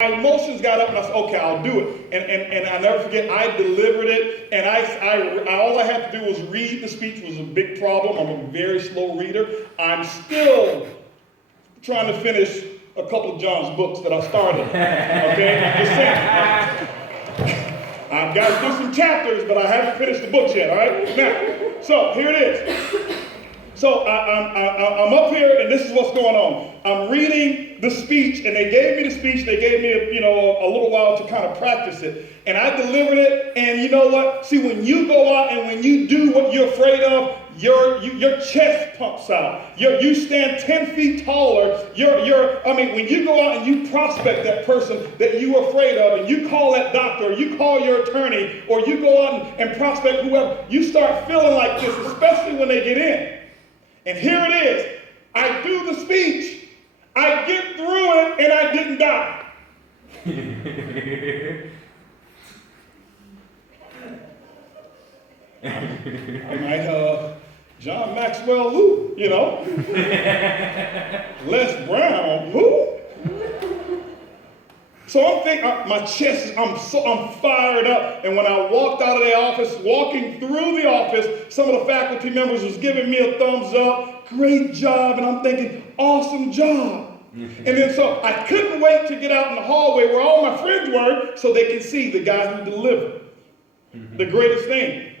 My emotions got up and I said, okay, I'll do it. And I never forget, I delivered it, and all I had to do was read the speech. Was a big problem. I'm a very slow reader. I'm still trying to finish a couple of John's books that I started. Okay? I'm just saying. I've got to do some chapters, but I haven't finished the books yet, all right? Now, so here it is. So I'm up here, and this is what's going on. I'm reading the speech, and they gave me the speech. They gave me a little while to kind of practice it, and I delivered it. And you know what? See, when you go out and when you do what you're afraid of, your chest pumps out. You stand 10 feet taller. When you go out and you prospect that person that you were afraid of, and you call that doctor, or you call your attorney, or you go out and prospect whoever, you start feeling like this, especially when they get in. And here it is. I do the speech. I get through it, and I didn't die. I'm like, John Maxwell, who? Les Brown, who? So I'm thinking, my chest, I'm fired up. And when I walked out of the office, walking through the office, some of the faculty members was giving me a thumbs up, great job. And I'm thinking, awesome job. And then so I couldn't wait to get out in the hallway where all my friends were so they could see the guy who delivered the greatest thing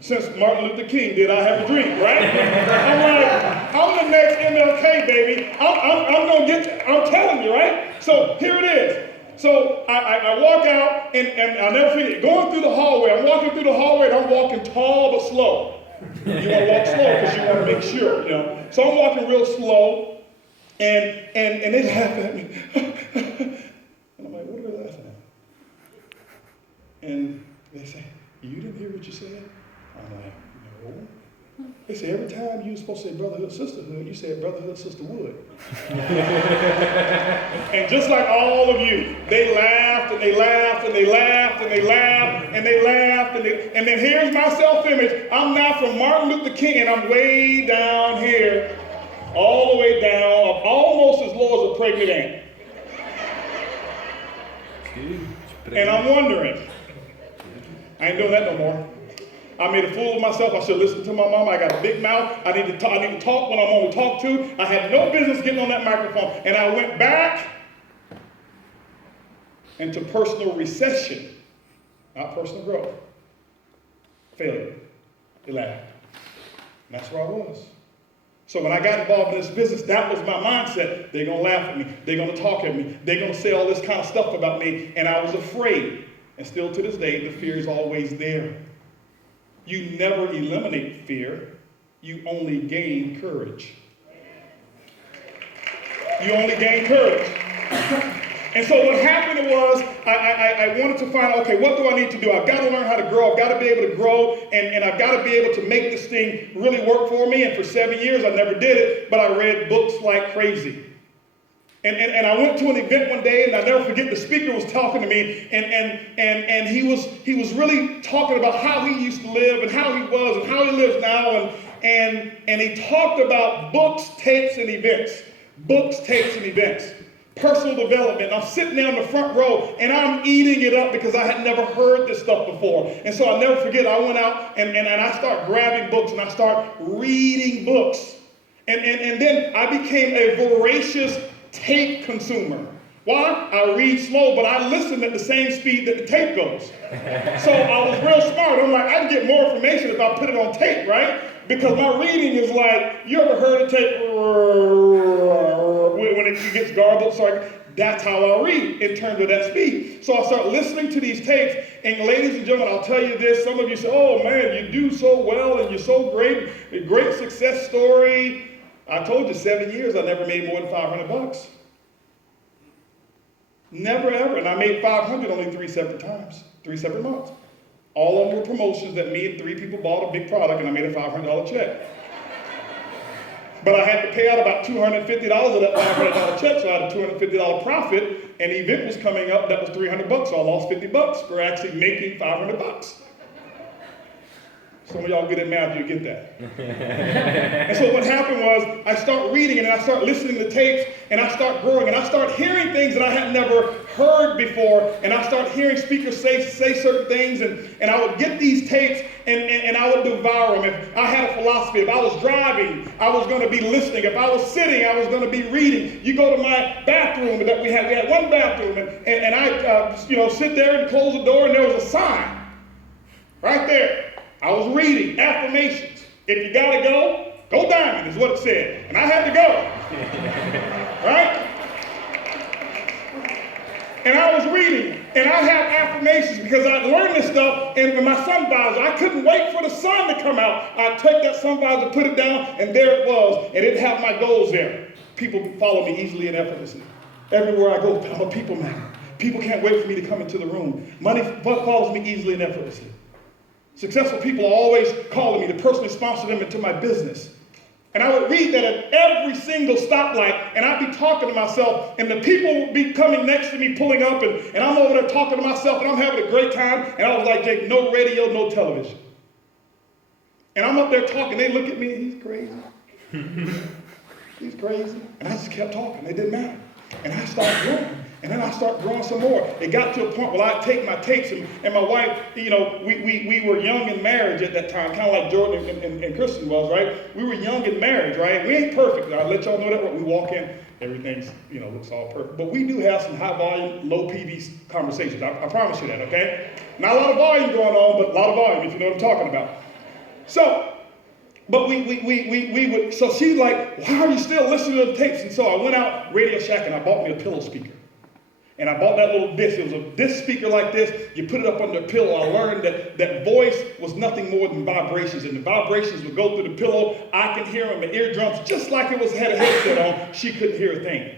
since Martin Luther King did I Have a Dream, right? I'm like, I'm the next MLK, baby. I'm telling you, right? So here it is. So I walk out, and I'll never forget, going through the hallway. I'm walking through the hallway, and I'm walking tall but slow. You want to walk slow because you want to make sure, So I'm walking real slow, and they laugh at me. And I'm like, what are they laughing at? And they say, you didn't hear what you said? I'm like, no. They say, every time you're supposed to say brotherhood, sisterhood, you said brotherhood, sisterhood. And just like all of you, they laughed and they laughed and they laughed and they laughed and they laughed. And then here's my self-image. I'm now from Martin Luther King, and I'm way down here, all the way down, almost as low as a pregnant ant. And I'm wondering, I ain't doing that no more. I made a fool of myself. I should listen to my mom. I got a big mouth. I need to talk when I'm on to talk to. I had no business getting on that microphone. And I went back into personal recession, not personal growth. Failure. They laughed. And that's where I was. So when I got involved in this business, that was my mindset. They're going to laugh at me. They're going to talk at me. They're going to say all this kind of stuff about me. And I was afraid. And still to this day, the fear is always there. You never eliminate fear. You only gain courage. You only gain courage. And so what happened was I wanted to find out, okay, what do I need to do? I've got to learn how to grow. I've got to be able to grow, and I've got to be able to make this thing really work for me. And for 7 years, I never did it, but I read books like crazy. And I went to an event one day, and I'll never forget, the speaker was talking to me, and he was really talking about how he used to live and how he was and how he lives now, and he talked about books, tapes, and events. Books, tapes, and events. Personal development. I'm sitting there in the front row, and I'm eating it up because I had never heard this stuff before. And so I'll never forget, I went out, and I started grabbing books, and I started reading books. And then I became a voracious tape consumer. Why? I read slow, but I listen at the same speed that the tape goes. So I was real smart. I'm like, I can get more information if I put it on tape, right? Because my reading is like, you ever heard a tape when it gets garbled? So that's how I read in terms of that speed. So I start listening to these tapes, and ladies and gentlemen, I'll tell you this. Some of you say, oh man, you do so well and you're so great, a great success story. I told you 7 years I never made more than $500. Never ever. And I made 500 only 3 separate times, 3 separate months. All of them were promotions that me and 3 people bought a big product, and I made a $500 check. But I had to pay out about $250 of that $500 check, so I had a $250 profit, and the event was coming up that was $300, so I lost $50 for actually making $500. Some of y'all get it math, you get that. And so what happened was I start reading, and I start listening to tapes, and I start growing, and I start hearing things that I had never heard before, and I start hearing speakers say certain things, and I would get these tapes, and I would devour them. If I had a philosophy, if I was driving, I was going to be listening. If I was sitting, I was going to be reading. You go to my bathroom that we had one bathroom, and I sit there and close the door, and there was a sign right there. I was reading affirmations. If you got to go, go diamond is what it said. And I had to go. Right? And I was reading, and I have affirmations because I learned this stuff, and with my sun visor, I couldn't wait for the sun to come out. I'd take that sun visor, put it down, and there it was, and it'd have my goals there. People follow me easily and effortlessly. Everywhere I go, I'm a people man. People can't wait for me to come into the room. Money follows me easily and effortlessly. Successful people are always calling me to personally sponsor them into my business. And I would read that at every single stoplight, and I'd be talking to myself, and the people would be coming next to me, pulling up, and I'm over there talking to myself, and I'm having a great time, and I was like, Jake, no radio, no television. And I'm up there talking, they look at me, he's crazy. He's crazy. And I just kept talking, it didn't matter. And I started growing. And then I started growing some more. It got to a point where I'd take my tapes, and my wife, we were young in marriage at that time, kind of like Jordan and Kristen was, right? We were young in marriage, right? We ain't perfect. I'll let y'all know that when we walk in, everything's, looks all perfect. But we do have some high volume, low PV conversations. I promise you that, okay? Not a lot of volume going on, but a lot of volume, if you know what I'm talking about. So, but we would, so she's like, why are you still listening to the tapes? And so I went out, Radio Shack, and I bought me a pillow speaker. And I bought that little disc. It was a disc speaker like this. You put it up under a pillow. I learned that voice was nothing more than vibrations. And the vibrations would go through the pillow. I could hear them in my eardrums just like it had a headset on. She couldn't hear a thing.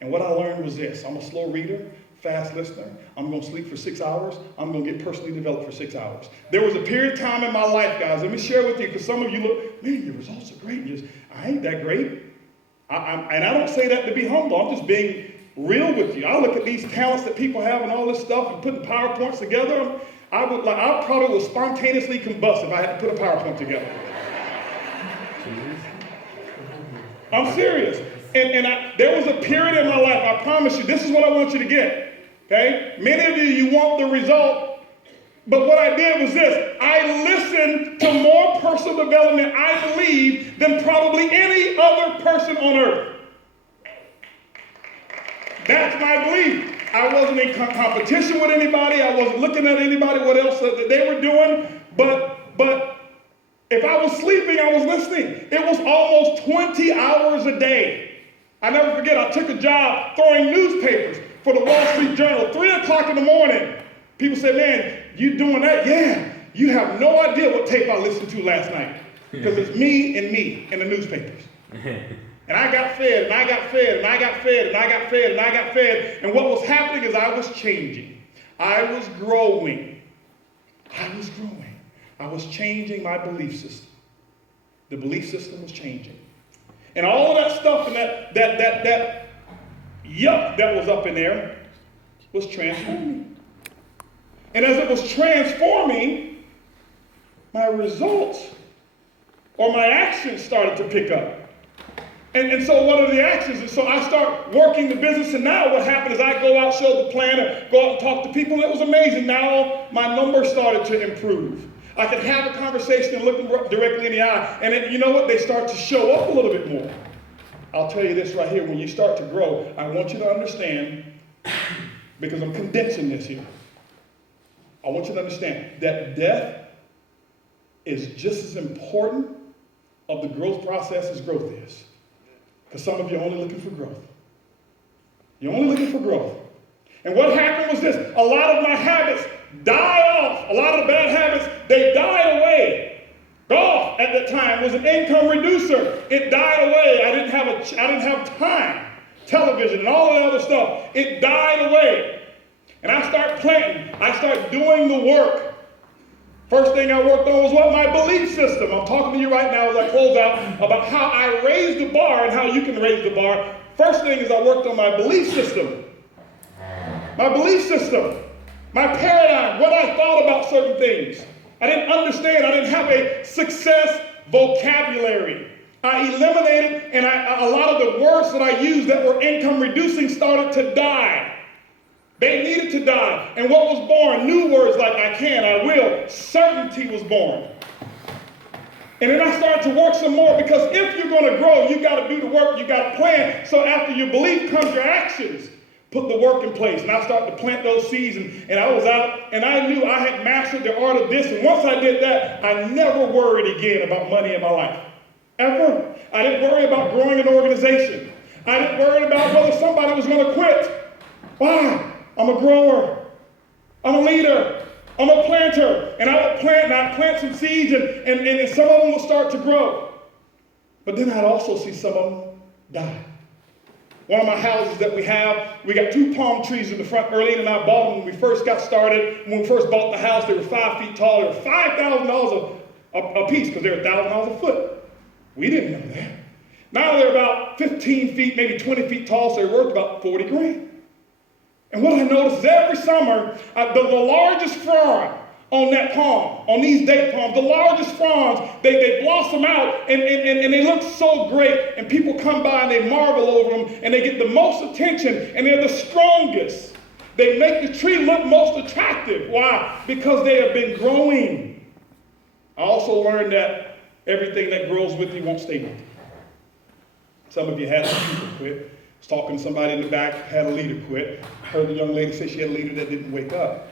And what I learned was this. I'm a slow reader, fast listener. I'm going to sleep for 6 hours. I'm going to get personally developed for 6 hours. There was a period of time in my life, guys. Let me share with you, because some of you look, man, your results are great. I ain't that great. And I don't say that to be humble. I'm just being real with you. I look at these talents that people have and all this stuff and putting PowerPoints together. I probably would spontaneously combust if I had to put a PowerPoint together. I'm serious. And there was a period in my life, I promise you, this is what I want you to get. Okay? Many of you want the result, but what I did was this. I listened to more personal development, I believe, than probably any other person on earth. That's my belief. I wasn't in competition with anybody. I wasn't looking at anybody, what else that they were doing. But if I was sleeping, I was listening. It was almost 20 hours a day. I never forget, I took a job throwing newspapers for the Wall Street Journal, 3 o'clock in the morning. People said, man, you doing that? Yeah. You have no idea what tape I listened to last night. Because it's me in the newspapers. And I got fed, and I got fed, and I got fed, and I got fed, and I got fed. And what was happening is I was changing. I was growing. I was changing my belief system. The belief system was changing. And all of that stuff and that yuck that was up in there was transforming. And as it was transforming, my results or my actions started to pick up. And so what are the actions? And so I start working the business, and now what happened is I go out, show the plan, or go out and talk to people, and it was amazing. Now my numbers started to improve. I could have a conversation and look them directly in the eye, and then, you know what? They start to show up a little bit more. I'll tell you this right here. When you start to grow, I want you to understand, because I'm condensing this here, I want you to understand that death is just as important of the growth process as growth is. Because some of you are only looking for growth. You're only looking for growth. And what happened was this. A lot of my habits died off. A lot of the bad habits, they died away. Golf at that time was an income reducer. It died away. I didn't have time. Television and all of that other stuff. It died away. And I start planting. I start doing the work. First thing I worked on was what? My belief system. I'm talking to you right now as I close out about how I raised the bar and how you can raise the bar. First thing is I worked on my belief system. My belief system. My paradigm. What I thought about certain things. I didn't understand. I didn't have a success vocabulary. I eliminated, and a lot of the words that I used that were income reducing started to die. to die. And what was born? New words like I can, I will. Certainty was born. And then I started to work some more, because if you're going to grow, you got to do the work, you got to plan. So after your belief comes your actions. Put the work in place. And I started to plant those seeds, and I was out, and I knew I had mastered the art of this. And once I did that, I never worried again about money in my life. Ever. I didn't worry about growing an organization. I didn't worry about whether somebody was going to quit. Why? I'm a grower. I'm a leader. I'm a planter. And I would plant, and I'd plant some seeds, and some of them will start to grow. But then I'd also see some of them die. One of my houses that we got 2 palm trees in the front. Early, and I bought them when we first got started. When we first bought the house, they were 5 feet tall. They were $5,000 a piece, because they're $1,000 a foot. We didn't know that. Now they're about 15 feet, maybe 20 feet tall, so they're worth about 40 grand. And what I noticed is every summer, the largest frond on that palm, on these date palms, the largest fronds, they blossom out, and they look so great, and people come by and they marvel over them, and they get the most attention, and they're the strongest. They make the tree look most attractive. Why? Because they have been growing. I also learned that everything that grows with you won't stay with you. Some of you had some people quit. I was talking to somebody in the back, had a leader quit. Heard the young lady say she had a leader that didn't wake up.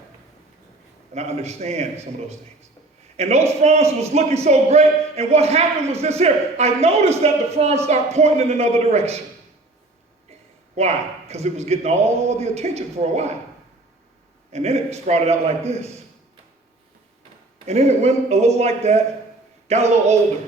And I understand some of those things. And those fronds was looking so great, and what happened was this here. I noticed that the fronds started pointing in another direction. Why? Because it was getting all the attention for a while. And then it sprouted out like this. And then it went a little like that, got a little older.